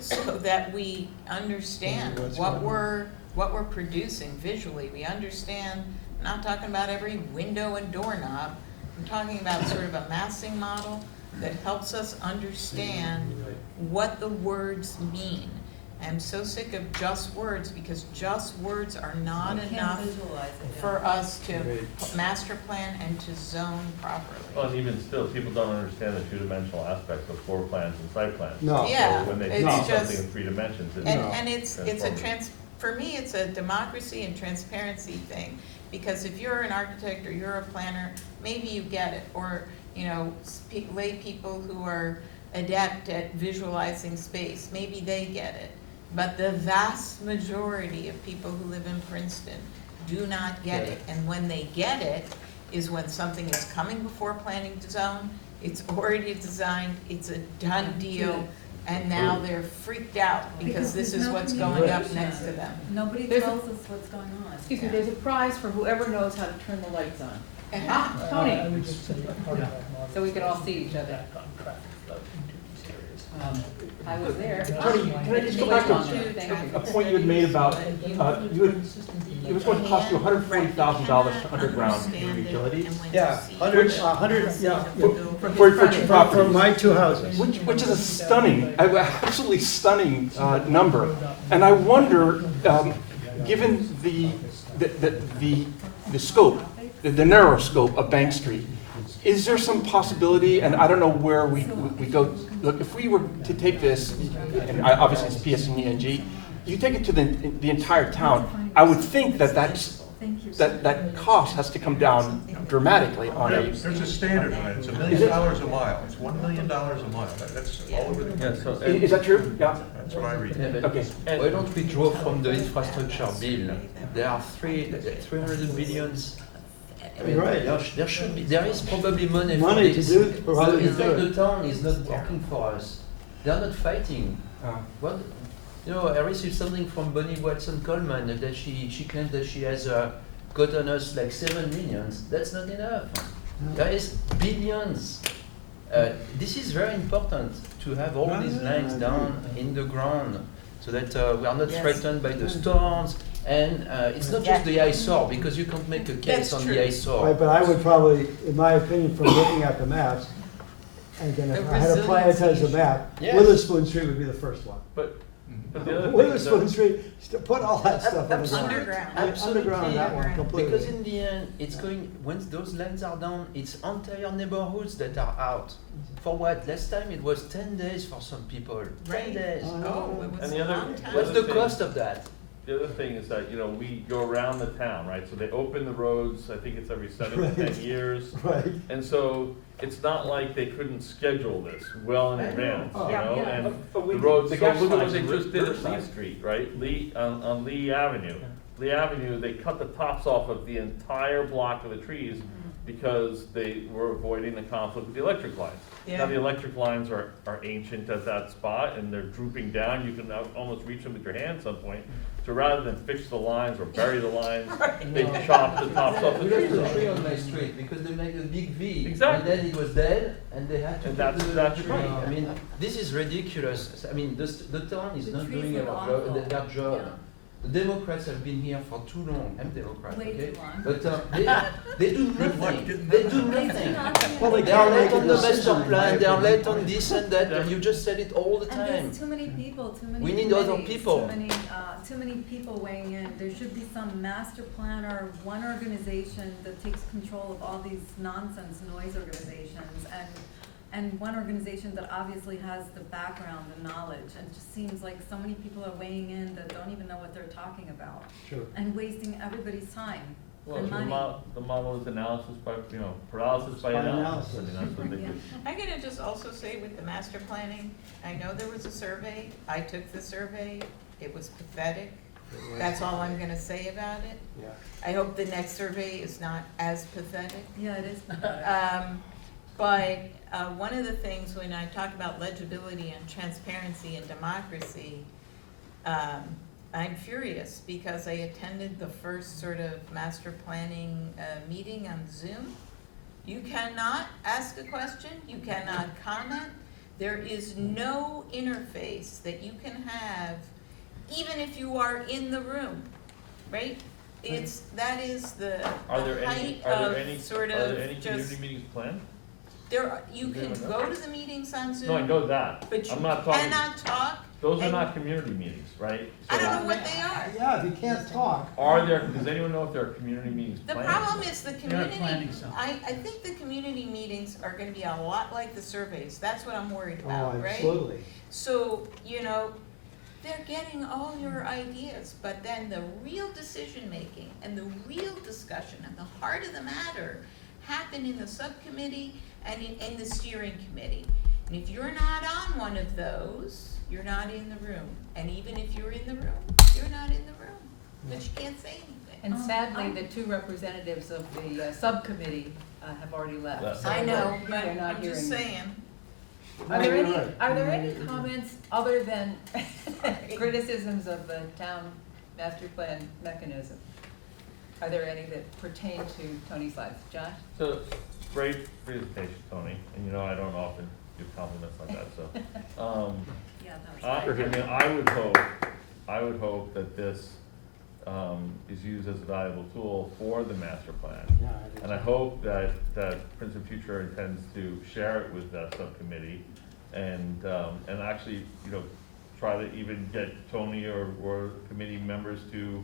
so that we understand what we're producing visually. We understand, I'm not talking about every window and doorknob. I'm talking about sort of a massing model that helps us understand what the words mean. I'm so sick of just words, because just words are not enough for us to master plan and to zone properly. Well, and even still, people don't understand the two-dimensional aspects of floor plans and site plans. No. Yeah, So when they it's see just, something in 3 dimensions, it's and it's a transformative. for me, it's a democracy and transparency thing. Because if you're an architect or you're a planner, maybe you get it, or lay people who are adept at visualizing space, maybe they get it. But the vast majority of people who live in Princeton do not get it. And when they get it is when something is coming before planning zone, it's already designed, it's a done deal, and now they're freaked out because this is what's going up next to them. Nobody tells us what's going on. Excuse me, there's a prize for whoever knows how to turn the lights on. Uh-huh. Tony, so we can all see each other. I was there. Tony, can I just go back to a point you had made about, it was going to cost you $140,000 to underground your utilities? Yeah, 100, yeah, For two properties. for my 2 houses. Which is a stunning, absolutely stunning number. And I wonder, given the scope, the narrow scope of Bank Street, is there some possibility, and I don't know where we go, look, if we were to take this, and obviously it's PSE&G, you take it to the entire town, I would think that cost has to come down dramatically on a... There's a standard on it, it's $1 million a mile, it's $1 million a mile, that's all over the Yeah, country. so, Is that true? Yeah. That's what I read. Okay. Why don't we draw from the infrastructure bill? There are 300 billions. I mean, Right. there is probably money for Money to this. do, for how to In fact, do the it. town is not working for us. They are not fighting. What? I received something from Bonnie Watson-Coleman that she claims that she has gotten us like 7 millions. That's not enough. There is billions. This is very important to have all these lines down in the ground so that we are not threatened by the storms. And it's not just the eyesore, because you can't make a case on the eyesore. Right, but I would probably, in my opinion, from looking at the maps, and again, if I had to prioritize the map, Yes. Witherspoon Street would be the first one. but the other thing, Witherspoon Street, put all that stuff on the ground. Underground. Underground on that one completely. Because in the end, it's going, once those lines are down, it's entire neighborhoods that are out. For what? Last time it was 10 days for some people. 10 Right. days. Oh, it was And a the other- long time. What's the cost of that? the other thing is that, we go around the town, right? So they open the roads, I think it's every 7 to 10 years. Right. And so it's not like they couldn't schedule this well in advance, Oh, and But we the did- roads, the so gas look at what lines they are just did at Lee riverside. Street, right? On Lee Avenue. Lee Avenue, they cut the tops off of the entire block of the trees because they were avoiding the conflict with the electric lines. Now, the electric lines are ancient at that spot, and they're drooping down, you can almost reach them with your hand at some point. So rather than fix the lines or bury the lines, they chop the tops off the We trees lost a off. tree on my street because they made a big V. Exactly. And then it was dead and they had to And keep that's the exactly tree. right. I mean, this is ridiculous. I mean, the town is The not trees doing are awful. their job. Yeah. The Democrats have been here for too long. I'm Democrat, Way okay? too long. But they do Good luck nothing. getting They that do done. nothing. Well, They are late make a on the decision, master in plan, my they are opinion. late on this and that, and you just said it all the And time. there's too many people, too many We need other committees, people. Too many people weighing in. There should be some master planner, one organization that takes control of all these nonsense noise organizations, and one organization that obviously has the background, the knowledge, and it just seems like so many people are weighing in that don't even know what they're talking about, Sure. and wasting everybody's time Well, and the money. the model is analysis by, paralysis by By analysis. I analysis. mean, that's what they do. I'm gonna just also say with the master planning, I know there was a survey, I took the survey, it was pathetic. That's all I'm gonna say about it. Yeah. I hope the next survey is not as pathetic. Yeah, it is. But one of the things when I talk about legibility and transparency and democracy, I'm furious because I attended the first sort of master planning meeting on Zoom. You cannot ask a question, you cannot comment. There is no interface that you can have, even if you are in the room, right? That is the Are there height any of sort are there any of community just, meetings planned? you can go to the meetings on Zoom. No, I know that. But you I'm not talking, cannot talk. those are and- not community meetings, right? I So don't know what they are. Yeah, if you can't talk. does anyone know if there are community meetings The planned? problem is the community, planning some. I think the community meetings are gonna be a lot like the surveys, that's what I'm worried Oh, about, right? absolutely. So, they're getting all your ideas, but then the real decision-making and the real discussion and the heart of the matter happen in the subcommittee and in the steering committee. And if you're not on one of those, you're not in the room. And even if you're in the room, you're not in the room, but you can't say anything. And sadly, the two representatives of the subcommittee have already left. Left. so I know, but they're not I'm just hearing. saying. Are there No, any, you're right. are there any comments other than criticisms of the town master plan mechanism? Are there any that pertain to Tony's slides? Josh? So, great presentation, Tony, and I don't often give compliments like that, so. Yeah, that was I great. mean, I would hope that this, is used as a valuable tool for the master plan. Yeah, I think And I so. hope that Princeton Future intends to share it with that subcommittee and actually, try to even get Tony or committee members to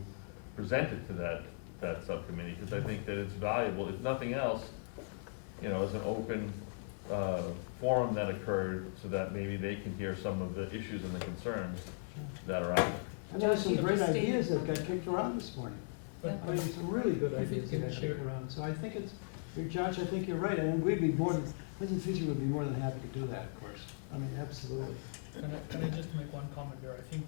present it to that subcommittee, because I think that it's valuable, if nothing else, as an open, forum that occurred, so that maybe they can hear some of the issues and the concerns that are out there. And there's some Josh, you great just stated- ideas that got kicked around this morning. But I mean, some really good If you ideas that can got share- kicked around. So I think Josh, I think you're right, and we'd be more than, Princeton Future would be more than happy to do that, of course. I mean, absolutely. Can I just make one comment there? I think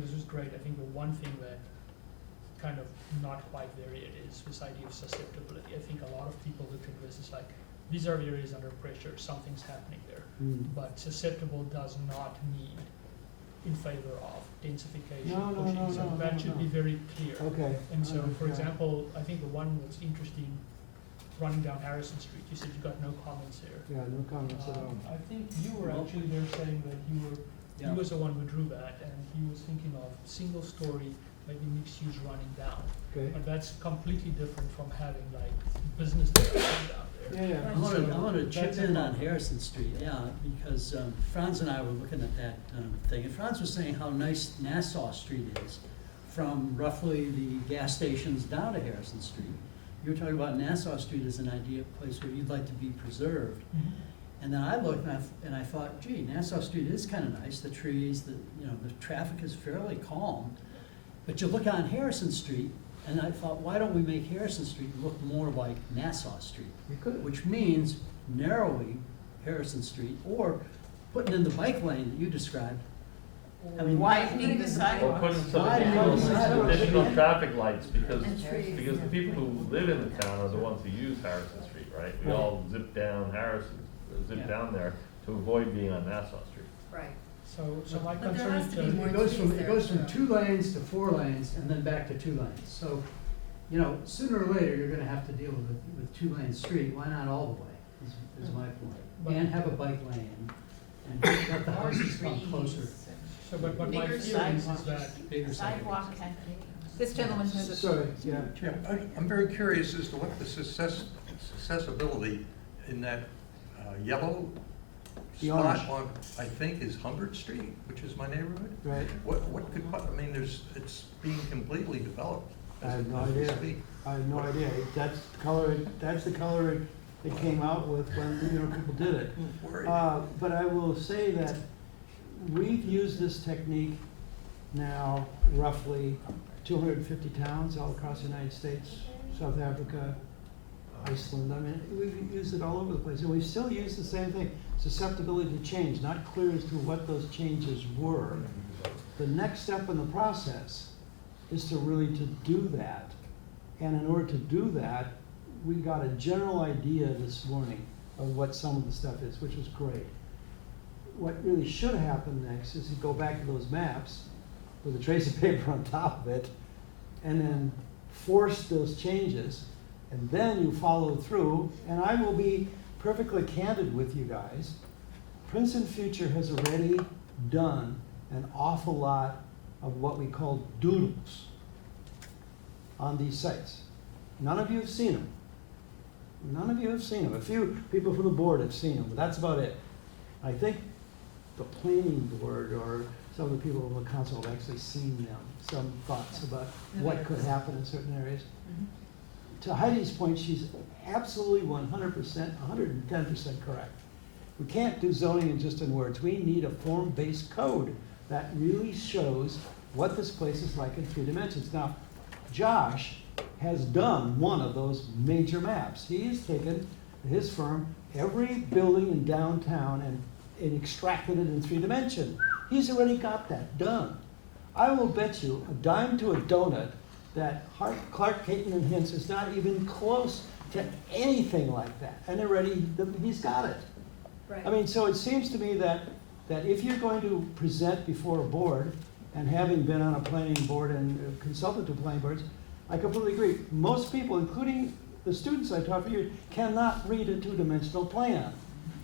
this is great. I think the one thing that kind of not quite there yet is this idea of susceptibility. I think a lot of people look at this as like, these are areas under pressure, something's happening there. Mm. But susceptible does not mean in favor of densification, No, no, pushing, no, so no, that no, should no. be very clear. Okay. And so, for Yeah. example, I think the one that's interesting, running down Harrison Street, you said you got no comments there. Yeah, no comments at all. I think you were actually there saying that he was the one who drew that, and he was thinking of single story, maybe mixed use running down. Okay. But that's completely different from having like business development down there. Yeah, yeah. So I want to chip that's a in on problem. Harrison Street, yeah, because Franz and I were looking at that thing, and Franz was saying how nice Nassau Street is from roughly the gas stations down to Harrison Street. You were talking about Nassau Street as an ideal place where you'd like to be preserved. And then I looked and I thought, gee, Nassau Street is kind of nice, the trees, the traffic is fairly calm. But you look on Harrison Street, and I thought, why don't we make Harrison Street look more like Nassau Street? You could. Which means narrowing Harrison Street or putting in the bike lane that you described. I mean, Widening the Or sidewalks. putting some Why do you additional decide? additional traffic lights, because And trees, the people who live in the town are the ones who use Harrison Street, right? We Right. all zip down Yeah. down there to avoid being on Nassau Street. Right. So my But there concern has is to be more It goes from, trees it there. goes from 2 lanes to 4 lanes and then back to 2 lanes. So, sooner or later, you're gonna have to deal with 2-lane street. Why not all the way, is my But- point. And have a bike lane and let the houses come closer. So, but my Bigger feeling is sidewalks. that, Bigger Sidewalk sidewalks. and. This gentleman has a. Sorry, yeah. Yeah, I'm very curious as to what the accessibility in that yellow The spot orange. on, I think, is Humbert Street, which is my neighborhood. Right. What could, it's being completely developed. I have no as we idea. speak. I have no idea. That's the color it came out with when, people did it. Worried. But I will say that we've used this technique now roughly 250 towns all across the United States, South Africa, Iceland. I mean, we've used it all over the place, and we still use the same thing, susceptibility to change, not clear as to what those changes were. The next step in the process is to really to do that. And in order to do that, we got a general idea this morning of what some of the stuff is, which was great. What really should happen next is you go back to those maps with a trace of paper on top of it, and then force those changes, and then you follow through. And I will be perfectly candid with you guys. Princeton Future has already done an awful lot of what we call doodles on these sites. None of you have seen them. None of you have seen them. A few people from the board have seen them, but that's about it. I think the planning board or some of the people on the council have actually seen them, some thoughts about what could happen in certain areas. To Heidi's point, she's absolutely 100%, 110% correct. We can't do zoning just in words. We need a form-based code that really shows what this place is like in 3 dimensions. Now, Josh has done one of those major maps. He has taken, his firm, every building in downtown and extracted it in 3 dimensions. He's already got that done. I will bet you a dime to a donut that Clark, Caton, and Hintz is not even close to anything like that. And already, he's got it. Right. I mean, so it seems to me that if you're going to present before a board, and having been on a planning board and consulted to planning boards, I completely agree. Most people, including the students I taught for years, cannot read a 2-dimensional plan.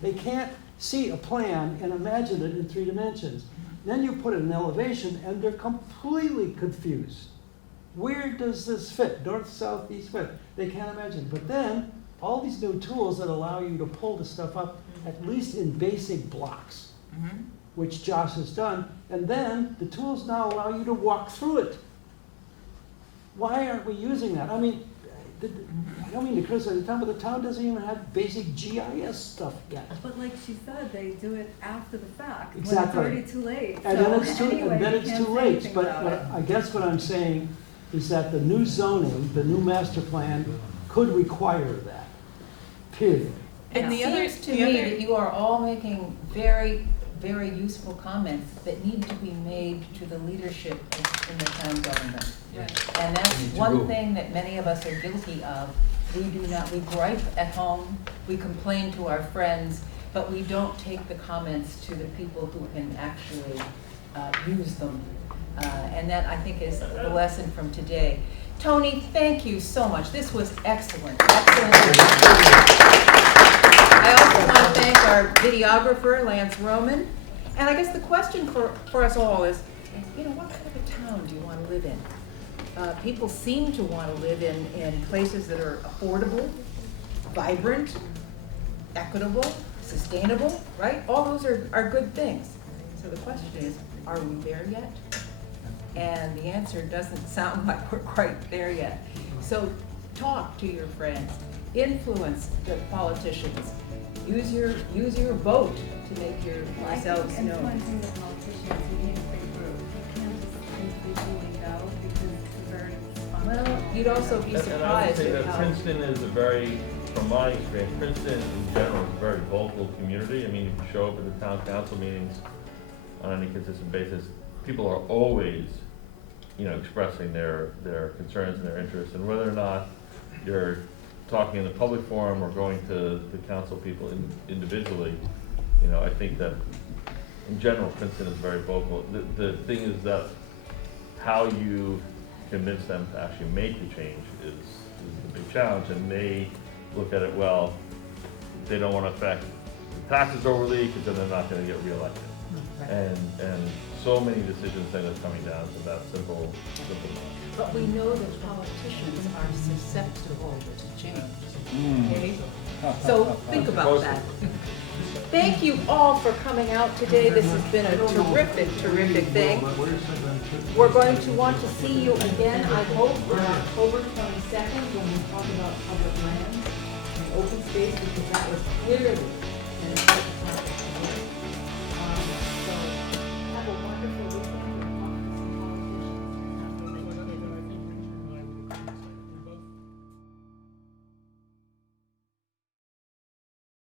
They can't see a plan and imagine it in 3 dimensions. Then you put it in elevation and they're completely confused. Where does this fit? North, south, east, west. They can't imagine. But then, all these new tools that allow you to pull the stuff up, at least in basic blocks, which Josh has done, and then the tools now allow you to walk through it. Why aren't we using that? I mean, I don't mean to criticize the town, but the town doesn't even have basic GIS stuff yet. But like she said, they do it after the fact, Exactly. when it's already too late. And So then it's too, anyway, and then you it's can't too say late, anything but about it. I guess what I'm saying is that the new zoning, the new master plan could require that, period. And the it other- seems to the me other- that you are all making very, very useful comments that need to be made to the leadership in the town government. Right. And that's Need to one go. thing that many of us are guilty of. We do not, we gripe at home, we complain to our friends, but we don't take the comments to the people who can actually use them. And that, I think, is the lesson from today. Tony, thank you so much. This was excellent, excellent. I also want to thank our videographer, Lance Roman. And I guess the question for us all is, you know, what kind of a town do you want to live in? People seem to want to live in places that are affordable, vibrant, equitable, sustainable, right? All those are good things. So the question is, are we there yet? And the answer doesn't sound like we're quite there yet. So talk to your friends, influence the politicians, use your vote to make yourselves I think known. influencing the politicians, you need a big group. You can't just individually go because it's very Well, functional. you'd also be And I would surprised say at that how. Princeton is a very, from my experience, Princeton in general is a very vocal community. I mean, if you show up at the town council meetings on any consistent basis, people are always, expressing their concerns and their interests. And whether or not you're talking in the public forum or going to the council people individually, I think that in general, Princeton is very vocal. The thing is that how you convince them to actually make the change is the big challenge, and they look at it, well, they don't want to affect the taxes overly because then they're not going to get reelected. And so many decisions end up coming down to that simple. But we know that politicians are susceptible to change, okay? So think about that. Thank you all for coming out today. This has been a terrific, terrific thing. We're going to want to see you again, I hope, on October 22nd when we talk about public lands and open space, because that was clearly